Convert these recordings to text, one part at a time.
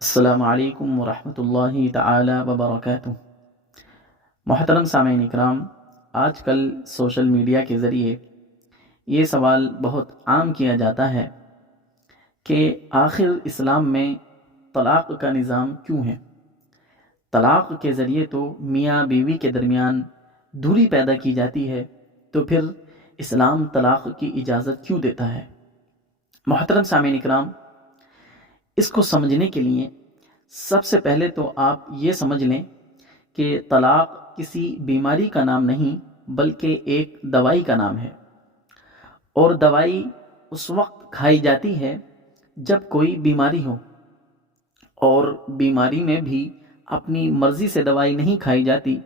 السلام علیکم ورحمۃ اللہ تعالی وبرکاتہ۔ محترم سامعین اکرام، آج کل سوشل میڈیا کے ذریعے یہ سوال بہت عام کیا جاتا ہے کہ آخر اسلام میں طلاق کا نظام کیوں ہے؟ طلاق کے ذریعے تو میاں بیوی کے درمیان دوری پیدا کی جاتی ہے، تو پھر اسلام طلاق کی اجازت کیوں دیتا ہے؟ محترم سامعین اکرام، اس کو سمجھنے کے لیے سب سے پہلے تو آپ یہ سمجھ لیں کہ طلاق کسی بیماری کا نام نہیں بلکہ ایک دوائی کا نام ہے، اور دوائی اس وقت کھائی جاتی ہے جب کوئی بیماری ہو، اور بیماری میں بھی اپنی مرضی سے دوائی نہیں کھائی جاتی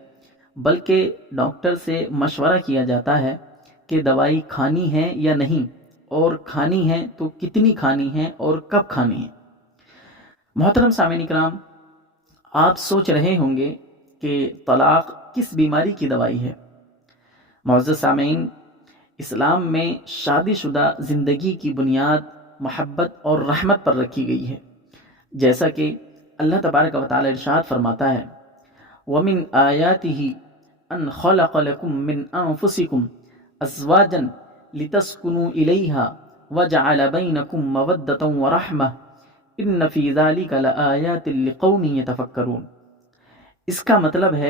بلکہ ڈاکٹر سے مشورہ کیا جاتا ہے کہ دوائی کھانی ہے یا نہیں، اور کھانی ہے تو کتنی کھانی ہے اور کب کھانی ہے۔ محترم سامعین اکرام، آپ سوچ رہے ہوں گے کہ طلاق کس بیماری کی دوائی ہے؟ معزز سامعین، اسلام میں شادی شدہ زندگی کی بنیاد محبت اور رحمت پر رکھی گئی ہے، جیسا کہ اللہ تبارک و تعالی ارشاد فرماتا ہے، وَمِنْ آيَاتِهِ أَنْ خَلَقَ لَكُم مِّنْ أَنفُسِكُمْ أَزْوَاجًا لِتَسْكُنُوا إِلَيْهَا وَجَعَلَ بَيْنَكُم مَّوَدَّةً وَرَحْمَةً ان فی ذلک لآیات لقوم یتفکرون۔ اس کا مطلب ہے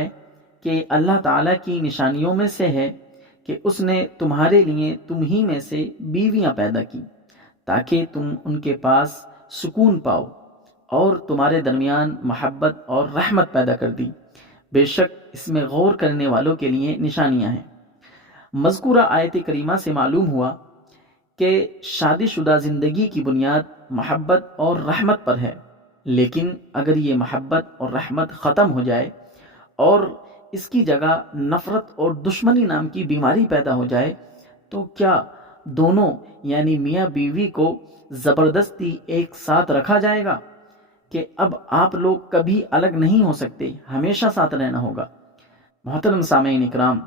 کہ اللہ تعالیٰ کی نشانیوں میں سے ہے کہ اس نے تمہارے لیے تم ہی میں سے بیویاں پیدا کی تاکہ تم ان کے پاس سکون پاؤ، اور تمہارے درمیان محبت اور رحمت پیدا کر دی۔ بے شک اس میں غور کرنے والوں کے لیے نشانیاں ہیں۔ مذکورہ آیت کریمہ سے معلوم ہوا کہ شادی شدہ زندگی کی بنیاد محبت اور رحمت پر ہے، لیکن اگر یہ محبت اور رحمت ختم ہو جائے اور اس کی جگہ نفرت اور دشمنی نام کی بیماری پیدا ہو جائے تو کیا دونوں یعنی میاں بیوی کو زبردستی ایک ساتھ رکھا جائے گا کہ اب آپ لوگ کبھی الگ نہیں ہو سکتے، ہمیشہ ساتھ رہنا ہوگا؟ محترم سامعین اکرام،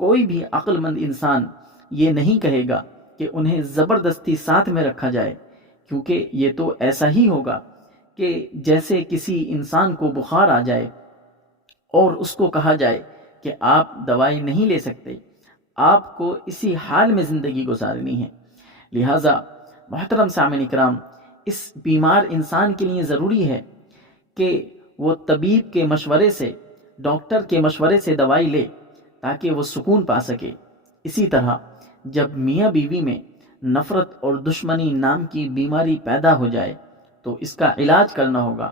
کوئی بھی عقل مند انسان یہ نہیں کہے گا کہ انہیں زبردستی ساتھ میں رکھا جائے، کیونکہ یہ تو ایسا ہی ہوگا کہ جیسے کسی انسان کو بخار آ جائے اور اس کو کہا جائے کہ آپ دوائی نہیں لے سکتے، آپ کو اسی حال میں زندگی گزارنی ہے۔ لہٰذا محترم سامعین اکرام، اس بیمار انسان کے لیے ضروری ہے کہ وہ طبیب کے مشورے سے، ڈاکٹر کے مشورے سے دوائی لے تاکہ وہ سکون پا سکے۔ اسی طرح جب میاں بیوی میں نفرت اور دشمنی نام کی بیماری پیدا ہو جائے تو اس کا علاج کرنا ہوگا۔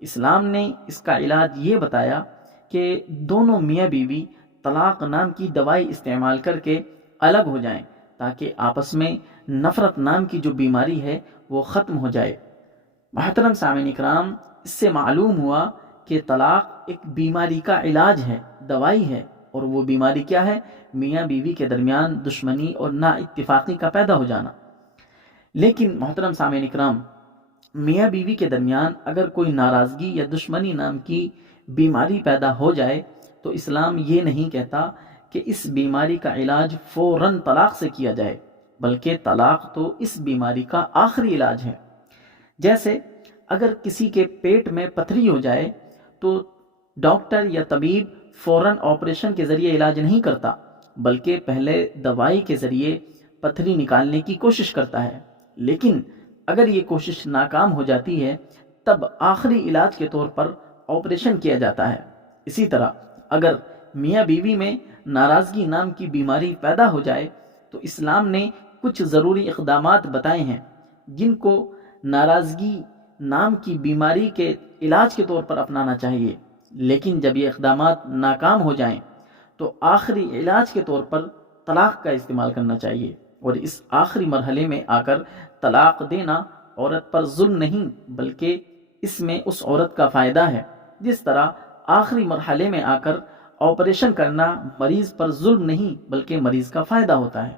اسلام نے اس کا علاج یہ بتایا کہ دونوں میاں بیوی طلاق نام کی دوائی استعمال کر کے الگ ہو جائیں تاکہ آپس میں نفرت نام کی جو بیماری ہے وہ ختم ہو جائے۔ محترم سامعین اکرام، اس سے معلوم ہوا کہ طلاق ایک بیماری کا علاج ہے، دوائی ہے، اور وہ بیماری کیا ہے؟ میاں بیوی کے درمیان دشمنی اور نا اتفاقی کا پیدا ہو جانا۔ لیکن محترم سامعین اکرام، میاں بیوی کے درمیان اگر کوئی ناراضگی یا دشمنی نام کی بیماری پیدا ہو جائے تو اسلام یہ نہیں کہتا کہ اس بیماری کا علاج فوراً طلاق سے کیا جائے، بلکہ طلاق تو اس بیماری کا آخری علاج ہے۔ جیسے اگر کسی کے پیٹ میں پتھری ہو جائے تو ڈاکٹر یا طبیب فوراً آپریشن کے ذریعے علاج نہیں کرتا، بلکہ پہلے دوائی کے ذریعے پتھری نکالنے کی کوشش کرتا ہے، لیکن اگر یہ کوشش ناکام ہو جاتی ہے تب آخری علاج کے طور پر آپریشن کیا جاتا ہے۔ اسی طرح اگر میاں بیوی میں ناراضگی نام کی بیماری پیدا ہو جائے تو اسلام نے کچھ ضروری اقدامات بتائے ہیں جن کو ناراضگی نام کی بیماری کے علاج کے طور پر اپنانا چاہیے، لیکن جب یہ اقدامات ناکام ہو جائیں تو آخری علاج کے طور پر طلاق کا استعمال کرنا چاہیے، اور اس آخری مرحلے میں آ کر طلاق دینا عورت پر ظلم نہیں بلکہ اس میں اس عورت کا فائدہ ہے، جس طرح آخری مرحلے میں آ کر آپریشن کرنا مریض پر ظلم نہیں بلکہ مریض کا فائدہ ہوتا ہے۔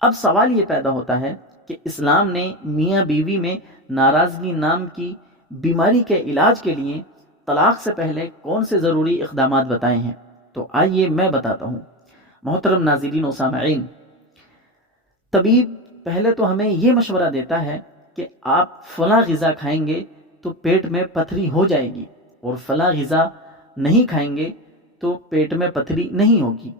اب سوال یہ پیدا ہوتا ہے کہ اسلام نے میاں بیوی میں ناراضگی نام کی بیماری کے علاج کے لیے طلاق سے پہلے کون سے ضروری اقدامات بتائے ہیں؟ تو آئیے میں بتاتا ہوں۔ محترم ناظرین و سامعین، طبیب پہلے تو ہمیں یہ مشورہ دیتا ہے کہ آپ فلاں غذا کھائیں گے تو پیٹ میں پتھری ہو جائے گی، اور فلاں غذا نہیں کھائیں گے تو پیٹ میں پتھری نہیں ہوگی،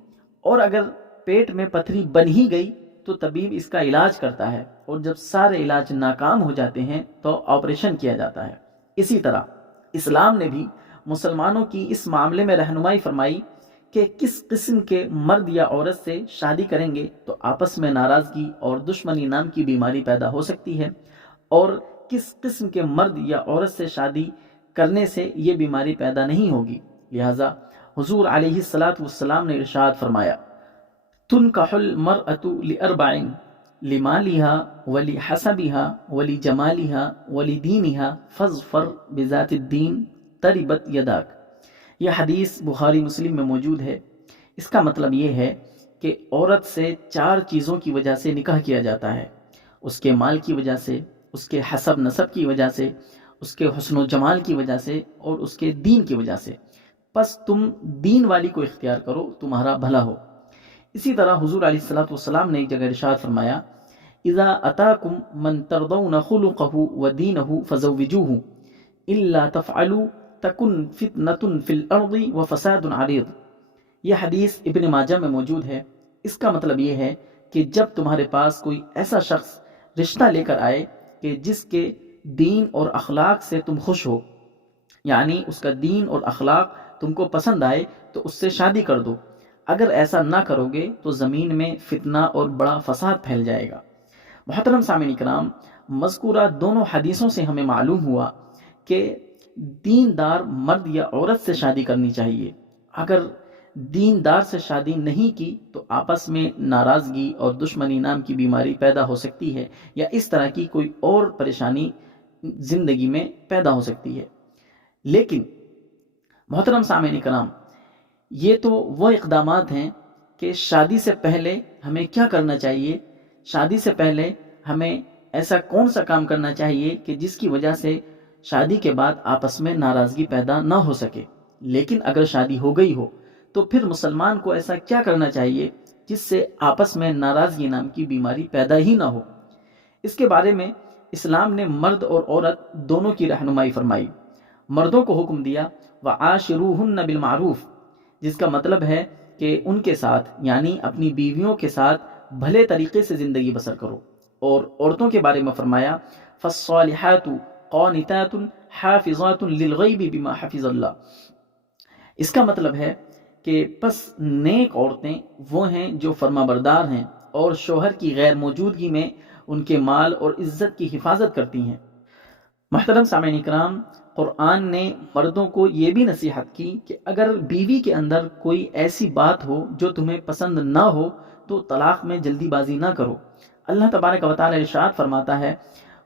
اور اگر پیٹ میں پتھری بن ہی گئی تو طبیب اس کا علاج کرتا ہے، اور جب سارے علاج ناکام ہو جاتے ہیں تو آپریشن کیا جاتا ہے۔ اسی طرح اسلام نے بھی مسلمانوں کی اس معاملے میں رہنمائی فرمائی کہ کس قسم کے مرد یا عورت سے شادی کریں گے تو آپس میں ناراضگی اور دشمنی نام کی بیماری پیدا ہو سکتی ہے، اور کس قسم کے مرد یا عورت سے شادی کرنے سے یہ بیماری پیدا نہیں ہوگی۔ لہٰذا حضور علیہ السلام نے ارشاد فرمایا، تنکح المرأة لأربع، لمالها ولحسبها ولجمالها ولدينها فاظفر بذات الدين تربت يداك۔ یہ حدیث بخاری مسلم میں موجود ہے۔ اس کا مطلب یہ ہے کہ عورت سے 4 چیزوں کی وجہ سے نکاح کیا جاتا ہے، اس کے مال کی وجہ سے، اس کے حسب نسب کی وجہ سے، اس کے حسن و جمال کی وجہ سے، اور اس کے دین کی وجہ سے۔ پس تم دین والی کو اختیار کرو، تمہارا بھلا ہو۔ اسی طرح حضور علیہ السلام نے ایک جگہ ارشاد فرمایا، اذا اتاکم من ترضون خلقه ودینه فزوجوه الا تفعلوا تکن فتنة فی الارض وفساد عریض۔ یہ حدیث ابن ماجہ میں موجود ہے۔ اس کا مطلب یہ ہے کہ جب تمہارے پاس کوئی ایسا شخص رشتہ لے کر آئے کہ جس کے دین اور اخلاق سے تم خوش ہو، یعنی اس کا دین اور اخلاق تم کو پسند آئے، تو اس سے شادی کر دو۔ اگر ایسا نہ کرو گے تو زمین میں فتنہ اور بڑا فساد پھیل جائے گا۔ محترم سامعین کرام، مذکورہ دونوں حدیثوں سے ہمیں معلوم ہوا کہ دیندار مرد یا عورت سے شادی کرنی چاہیے۔ اگر دیندار سے شادی نہیں کی تو آپس میں ناراضگی اور دشمنی نام کی بیماری پیدا ہو سکتی ہے، یا اس طرح کی کوئی اور پریشانی زندگی میں پیدا ہو سکتی ہے۔ لیکن محترم سامعین کرام، یہ تو وہ اقدامات ہیں کہ شادی سے پہلے ہمیں کیا کرنا چاہیے۔ شادی سے پہلے ہمیں ایسا کون سا کام کرنا چاہیے کہ جس کی وجہ سے شادی کے بعد آپس میں ناراضگی پیدا نہ ہو سکے۔ لیکن اگر شادی ہو گئی ہو تو پھر مسلمان کو ایسا کیا کرنا چاہیے جس سے آپس میں ناراضگی نام کی بیماری پیدا ہی نہ ہو۔ اس کے بارے میں اسلام نے مرد اور عورت دونوں کی رہنمائی فرمائی۔ مردوں کو حکم دیا وَعَاشِرُوهُنَّ بِالْمَعْرُوفِ، جس کا مطلب ہے کہ ان کے ساتھ یعنی اپنی بیویوں کے ساتھ بھلے طریقے سے زندگی بسر کرو۔ اور عورتوں کے بارے میں فرمایا فَالصَّالِحَاتُ قَانِتَاتٌ حَافِظَاتٌ لِلْغَيْبِ بِمَا حَفِظَ اللَّهِ۔ اس کا مطلب ہے کہ پس نیک عورتیں وہ ہیں جو فرما بردار ہیں اور شوہر کی غیر موجودگی میں ان کے مال اور عزت کی حفاظت کرتی ہیں۔ محترم سامعین کرام، قرآن نے مردوں کو یہ بھی نصیحت کی کہ اگر بیوی کے اندر کوئی ایسی بات ہو جو تمہیں پسند نہ ہو تو طلاق میں جلدی بازی نہ کرو۔ اللہ تبارک و تعالی ارشاد فرماتا ہے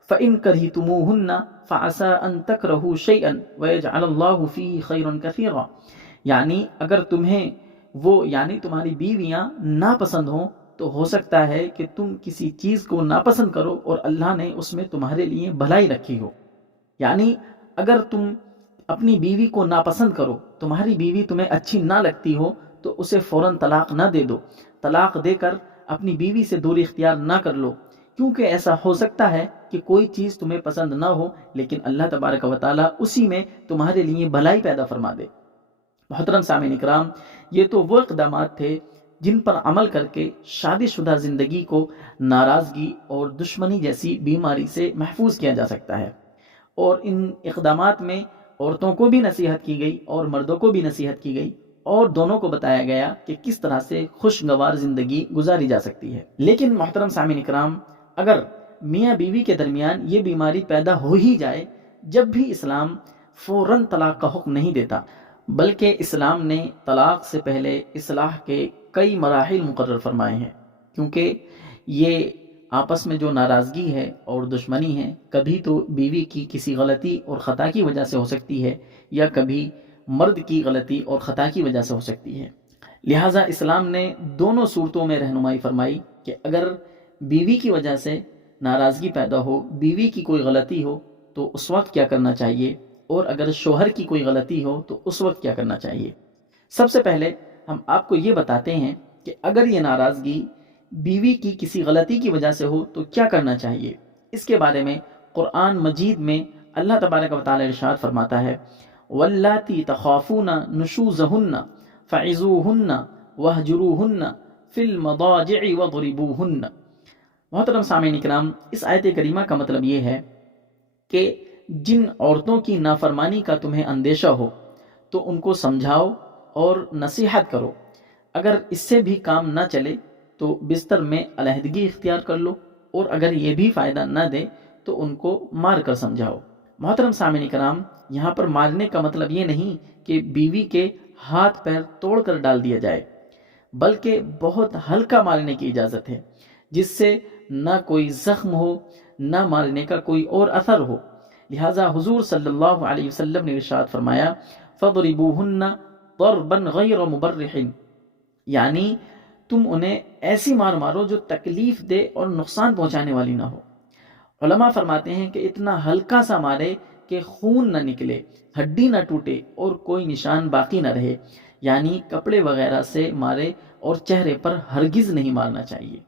فَإِن كَرِهْتُمُوهُنَّ فَعَسَىٰ أَن تَكْرَهُوا شَيْئًا وَيَجْعَلَ اللَّهُ فِيهِ خَيْرًا كَثِيرًا، یعنی اگر تمہیں وہ یعنی تمہاری بیویاں ناپسند ہوں تو ہو سکتا ہے کہ تم کسی چیز کو ناپسند کرو اور اللہ نے اس میں تمہارے لیے بھلائی رکھی ہو۔ یعنی اگر تم اپنی بیوی کو ناپسند کرو، تمہاری بیوی تمہیں اچھی نہ لگتی ہو تو اسے فوراً طلاق نہ دے دو۔ طلاق دے کر اپنی بیوی سے دوری اختیار نہ کر لو، کیونکہ ایسا ہو سکتا ہے کہ کوئی چیز تمہیں پسند نہ ہو لیکن اللہ تبارک و تعالیٰ اسی میں تمہارے لیے بھلائی پیدا فرما دے۔ محترم سامعین کرام، یہ تو وہ اقدامات تھے جن پر عمل کر کے شادی شدہ زندگی کو ناراضگی اور دشمنی جیسی بیماری سے محفوظ کیا جا سکتا ہے، اور ان اقدامات میں عورتوں کو بھی نصیحت کی گئی اور مردوں کو بھی نصیحت کی گئی، اور دونوں کو بتایا گیا کہ کس طرح سے خوشگوار زندگی گزاری جا سکتی ہے۔ لیکن محترم سامعین کرام، اگر میاں بیوی کے درمیان یہ بیماری پیدا ہو ہی جائے، جب بھی اسلام فوراً طلاق کا حکم نہیں دیتا، بلکہ اسلام نے طلاق سے پہلے اصلاح کے کئی مراحل مقرر فرمائے ہیں، کیونکہ یہ آپس میں جو ناراضگی ہے اور دشمنی ہے کبھی تو بیوی کی کسی غلطی اور خطا کی وجہ سے ہو سکتی ہے، یا کبھی مرد کی غلطی اور خطا کی وجہ سے ہو سکتی ہے۔ لہٰذا اسلام نے دونوں صورتوں میں رہنمائی فرمائی کہ اگر بیوی کی وجہ سے ناراضگی پیدا ہو، بیوی کی کوئی غلطی ہو تو اس وقت کیا کرنا چاہیے، اور اگر شوہر کی کوئی غلطی ہو تو اس وقت کیا کرنا چاہیے۔ سب سے پہلے ہم آپ کو یہ بتاتے ہیں کہ اگر یہ ناراضگی بیوی کی کسی غلطی کی وجہ سے ہو تو کیا کرنا چاہیے۔ اس کے بارے میں قرآن مجید میں اللہ تبارک و تعالی ارشاد فرماتا ہے واللاتی تخافون نشوزہن فعزوہن وہجروہن فی المضاجع وضربوہن۔ محترم سامعین کرام، اس آیت کریمہ کا مطلب یہ ہے کہ جن عورتوں کی نافرمانی کا تمہیں اندیشہ ہو تو ان کو سمجھاؤ اور نصیحت کرو، اگر اس سے بھی کام نہ چلے تو بستر میں علیحدگی اختیار کر لو، اور اگر یہ بھی فائدہ نہ دے تو ان کو مار کر سمجھاؤ۔ محترم سامعین کرام، یہاں پر مارنے کا مطلب یہ نہیں کہ بیوی کے ہاتھ پیر توڑ کر ڈال دیا جائے، بلکہ بہت ہلکا مارنے کی اجازت ہے، جس سے نہ کوئی زخم ہو، نہ مارنے کا کوئی اور اثر ہو۔ لہٰذا حضور صلی اللہ علیہ وسلم نے ارشاد فرمایا فَضْرِبُوهُنَّ ضَرْبًا غَيْرَ مُبَرِّحٍ، یعنی تم انہیں ایسی مار مارو جو تکلیف دے اور نقصان پہنچانے والی نہ ہو۔ علماء فرماتے ہیں کہ اتنا ہلکا سا مارے کہ خون نہ نکلے، ہڈی نہ ٹوٹے اور کوئی نشان باقی نہ رہے، یعنی کپڑے وغیرہ سے مارے اور چہرے پر ہرگز نہیں مارنا چاہیے۔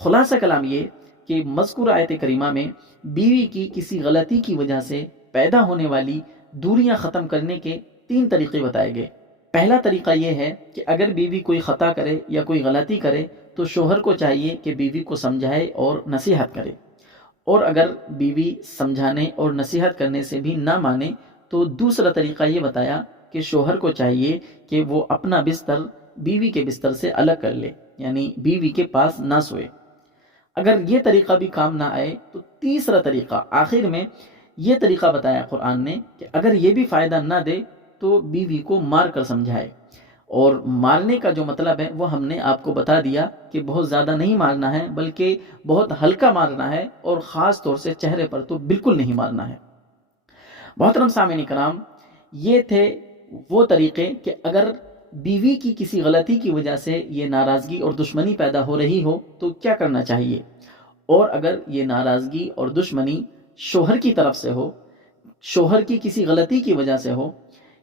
خلاصہ کلام یہ کہ مذکورہ آیت کریمہ میں بیوی کی کسی غلطی کی وجہ سے پیدا ہونے والی دوریاں ختم کرنے کے 3 طریقے بتائے گئے۔ پہلا طریقہ یہ ہے کہ اگر بیوی کوئی خطا کرے یا کوئی غلطی کرے تو شوہر کو چاہیے کہ بیوی کو سمجھائے اور نصیحت کرے، اور اگر بیوی سمجھانے اور نصیحت کرنے سے بھی نہ مانے تو دوسرا طریقہ یہ بتایا کہ شوہر کو چاہیے کہ وہ اپنا بستر بیوی کے بستر سے الگ کر لے، یعنی بیوی کے پاس نہ سوئے۔ اگر یہ طریقہ بھی کام نہ آئے تو تیسرا طریقہ، آخر میں یہ طریقہ بتایا قرآن نے کہ اگر یہ بھی فائدہ نہ دے تو بیوی کو مار کر سمجھائے، اور مارنے کا جو مطلب ہے وہ ہم نے آپ کو بتا دیا کہ بہت زیادہ نہیں مارنا ہے، بلکہ بہت ہلکا مارنا ہے، اور خاص طور سے چہرے پر تو بالکل نہیں مارنا ہے۔ محترم سامعین کرام، یہ تھے وہ طریقے کہ اگر بیوی کی کسی غلطی کی وجہ سے یہ ناراضگی اور دشمنی پیدا ہو رہی ہو تو کیا کرنا چاہیے، اور اگر یہ ناراضگی اور دشمنی شوہر کی طرف سے ہو، شوہر کی کسی غلطی کی وجہ سے ہو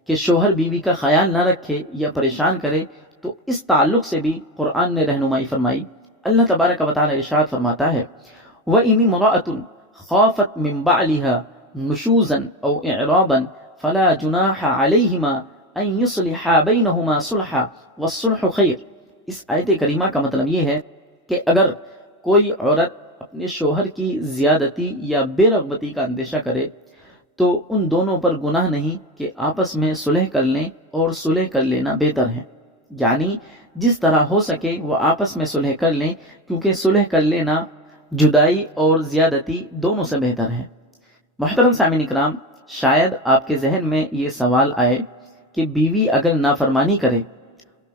کہ شوہر بیوی کا خیال نہ رکھے یا پریشان کرے، تو اس تعلق سے بھی قرآن نے رہنمائی فرمائی۔ اللہ تبارک و تعالی ارشاد فرماتا ہے وَإِنِ امْرَأَةٌ خَافَتْ مِنْ بَعْلِهَا نُشُوزًا أَوْ إِعْرَاضًا فَلَا جُنَاحَ عَلَيْهِمَا أَنْ يُصْلِحَا بَيْنَهُمَا صُلْحًا وَالصُّلْحُ خَيْرٌ۔ اس آیت کریمہ کا مطلب یہ ہے کہ اگر کوئی عورت اپنے شوہر کی زیادتی یا بے رغبتی کا اندیشہ کرے تو ان دونوں پر گناہ نہیں کہ آپس میں صلح کر لیں، اور صلح کر لینا بہتر ہے، یعنی جس طرح ہو سکے وہ آپس میں صلح کر لیں، کیونکہ صلح کر لینا جدائی اور زیادتی دونوں سے بہتر ہے۔ محترم سامعین کرام، شاید آپ کے ذہن میں یہ سوال آئے کہ بیوی اگر نافرمانی کرے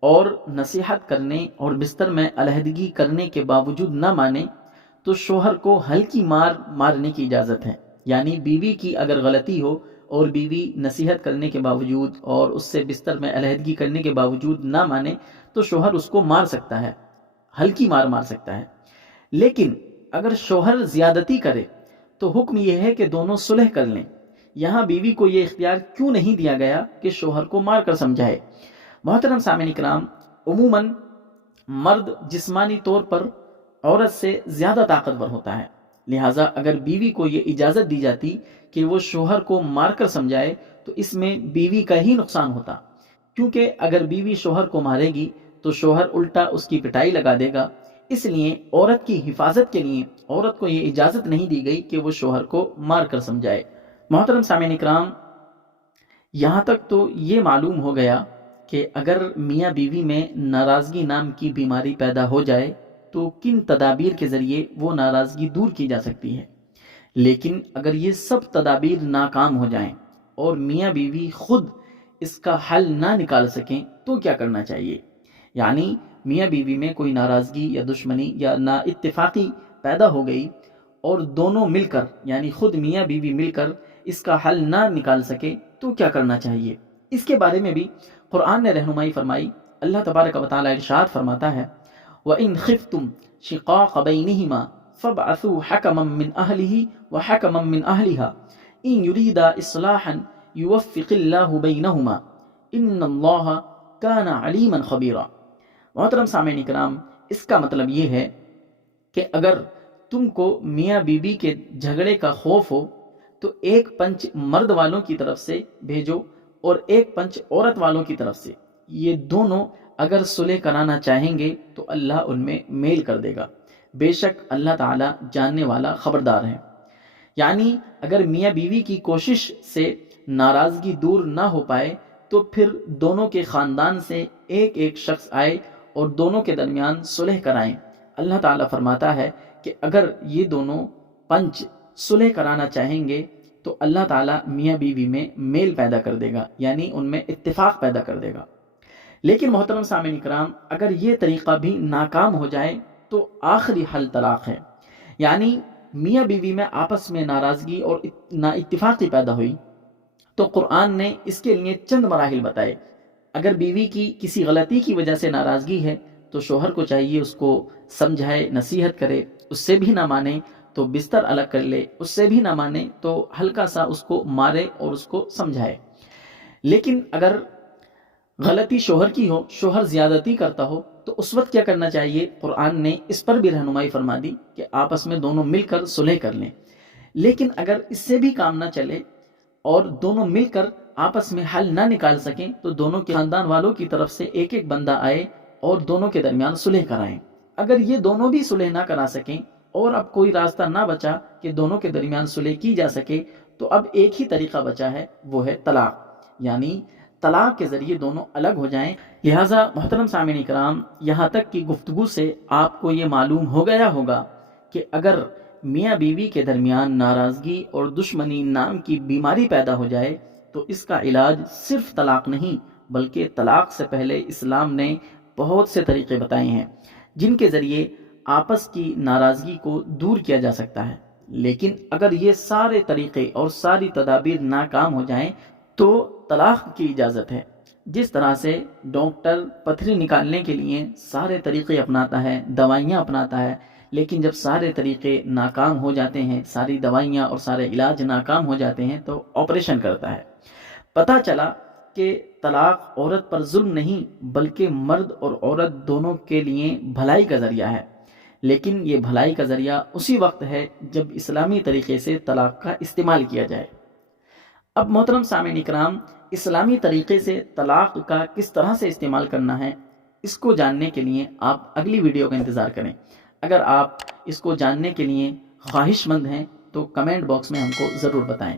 اور نصیحت کرنے اور بستر میں علیحدگی کرنے کے باوجود نہ مانے تو شوہر کو ہلکی مارنے کی اجازت ہے، یعنی بیوی کی اگر غلطی ہو اور بیوی نصیحت کرنے کے باوجود اور اس سے بستر میں علیحدگی کرنے کے باوجود نہ مانے تو شوہر اس کو مار سکتا ہے، ہلکی مار سکتا ہے۔ لیکن اگر شوہر زیادتی کرے تو حکم یہ ہے کہ دونوں صلح کر لیں۔ یہاں بیوی کو یہ اختیار کیوں نہیں دیا گیا کہ شوہر کو مار کر سمجھائے؟ محترم سامعین کرام، عموماً مرد جسمانی طور پر عورت سے زیادہ طاقتور ہوتا ہے، لہٰذا اگر بیوی کو یہ اجازت دی جاتی کہ وہ شوہر کو مار کر سمجھائے تو اس میں بیوی کا ہی نقصان ہوتا، کیونکہ اگر بیوی شوہر کو مارے گی تو شوہر الٹا اس کی پٹائی لگا دے گا۔ اس لیے عورت کی حفاظت کے لیے عورت کو یہ اجازت نہیں دی گئی کہ وہ شوہر کو مار کر سمجھائے۔ محترم سامعین کرام، یہاں تک تو یہ معلوم ہو گیا کہ اگر میاں بیوی میں ناراضگی نام کی بیماری پیدا ہو جائے تو کن تدابیر کے ذریعے وہ ناراضگی دور کی جا سکتی ہے۔ لیکن اگر یہ سب تدابیر ناکام ہو جائیں اور میاں بیوی خود اس کا حل نہ نکال سکیں تو کیا کرنا چاہیے؟ یعنی میاں بیوی میں کوئی ناراضگی یا دشمنی یا نا اتفاقی پیدا ہو گئی اور دونوں مل کر، یعنی خود میاں بیوی مل کر اس کا حل نہ نکال سکے تو کیا کرنا چاہیے؟ اس کے بارے میں بھی قرآن نے رہنمائی فرمائی۔ اللہ تبارک و تعالی ارشاد فرماتا ہے وَإِنْ خِفْتُمْ شِقَاقَ بَيْنِهِمَا فَابْعَثُوا حَكَمًا مِّنْ أَهْلِهِ وَحَكَمًا مِّنْ أَهْلِهَا إِنْ يُرِيدَا إِصْلَاحًا يُوَفِّقِ اللَّهُ بَيْنَهُمَا إِنَّ اللَّهَ كَانَ عَلِيمًا خَبِيرًا۔ محترم سامعین کرام، اس کا مطلب یہ ہے کہ اگر تم کو میاں بیوی کے جھگڑے کا خوف ہو تو ایک پنچ مرد والوں کی طرف سے بھیجو اور ایک پنچ عورت والوں کی طرف سے، یہ دونوں اگر صلح کرانا چاہیں گے تو اللہ ان میں میل کر دے گا، بے شک اللہ تعالیٰ جاننے والا خبردار ہے۔ یعنی اگر میاں بیوی کی کوشش سے ناراضگی دور نہ ہو پائے تو پھر دونوں کے خاندان سے ایک ایک شخص آئے اور دونوں کے درمیان صلح کرائیں۔ اللہ تعالیٰ فرماتا ہے کہ اگر یہ دونوں پنچ صلح کرانا چاہیں گے تو اللہ تعالیٰ میاں بیوی میں میل پیدا کر دے گا، یعنی ان میں اتفاق پیدا کر دے گا۔ لیکن محترم سامعین کرام، اگر یہ طریقہ بھی ناکام ہو جائے تو آخری حل طلاق ہے۔ یعنی میاں بیوی میں آپس میں ناراضگی اور نا اتفاقی پیدا ہوئی تو قرآن نے اس کے لیے چند مراحل بتائے۔ اگر بیوی کی کسی غلطی کی وجہ سے ناراضگی ہے تو شوہر کو چاہیے اس کو سمجھائے، نصیحت کرے، اس سے بھی نہ مانے تو بستر الگ کر لے، اس سے بھی نہ مانے تو ہلکا سا اس کو مارے اور اس کو سمجھائے۔ لیکن اگر غلطی شوہر کی ہو، شوہر زیادتی کرتا ہو، تو اس وقت کیا کرنا چاہیے؟ قرآن نے اس پر بھی رہنمائی فرما دی کہ آپس میں دونوں مل کر صلح کر لیں۔ لیکن اگر اس سے بھی کام نہ چلے اور دونوں مل کر آپس میں حل نہ نکال سکیں تو دونوں کے خاندان والوں کی طرف سے ایک ایک بندہ آئے اور دونوں کے درمیان صلح کرائیں۔ اگر یہ دونوں بھی صلح نہ کرا سکیں اور اب کوئی راستہ نہ بچا کہ دونوں کے درمیان صلح کی جا سکے تو اب ایک ہی طریقہ بچا ہے، وہ ہے طلاق، یعنی طلاق کے ذریعے دونوں الگ ہو جائیں۔ لہٰذا محترم سامعین کرام، یہاں تک کی گفتگو سے آپ کو یہ معلوم ہو گیا ہوگا کہ اگر میاں بیوی کے درمیان ناراضگی اور دشمنی نام کی بیماری پیدا ہو جائے تو اس کا علاج صرف طلاق نہیں بلکہ طلاق سے پہلے اسلام نے بہت سے طریقے بتائے ہیں جن کے ذریعے آپس کی ناراضگی کو دور کیا جا سکتا ہے۔ لیکن اگر یہ سارے طریقے اور ساری تدابیر ناکام ہو جائیں تو طلاق کی اجازت ہے۔ جس طرح سے ڈاکٹر پتھری نکالنے کے لیے سارے طریقے اپناتا ہے، دوائیاں اپناتا ہے، لیکن جب سارے طریقے ناکام ہو جاتے ہیں، ساری دوائیاں اور سارے علاج ناکام ہو جاتے ہیں تو آپریشن کرتا ہے۔ پتہ چلا کہ طلاق عورت پر ظلم نہیں بلکہ مرد اور عورت دونوں کے لیے بھلائی کا ذریعہ ہے، لیکن یہ بھلائی کا ذریعہ اسی وقت ہے جب اسلامی طریقے سے طلاق کا استعمال کیا جائے۔ اب محترم سامعین کرام، اسلامی طریقے سے طلاق کا کس طرح سے استعمال کرنا ہے، اس کو جاننے کے لیے آپ اگلی ویڈیو کا انتظار کریں۔ اگر آپ اس کو جاننے کے لیے خواہش مند ہیں تو کمنٹ باکس میں ہم کو ضرور بتائیں۔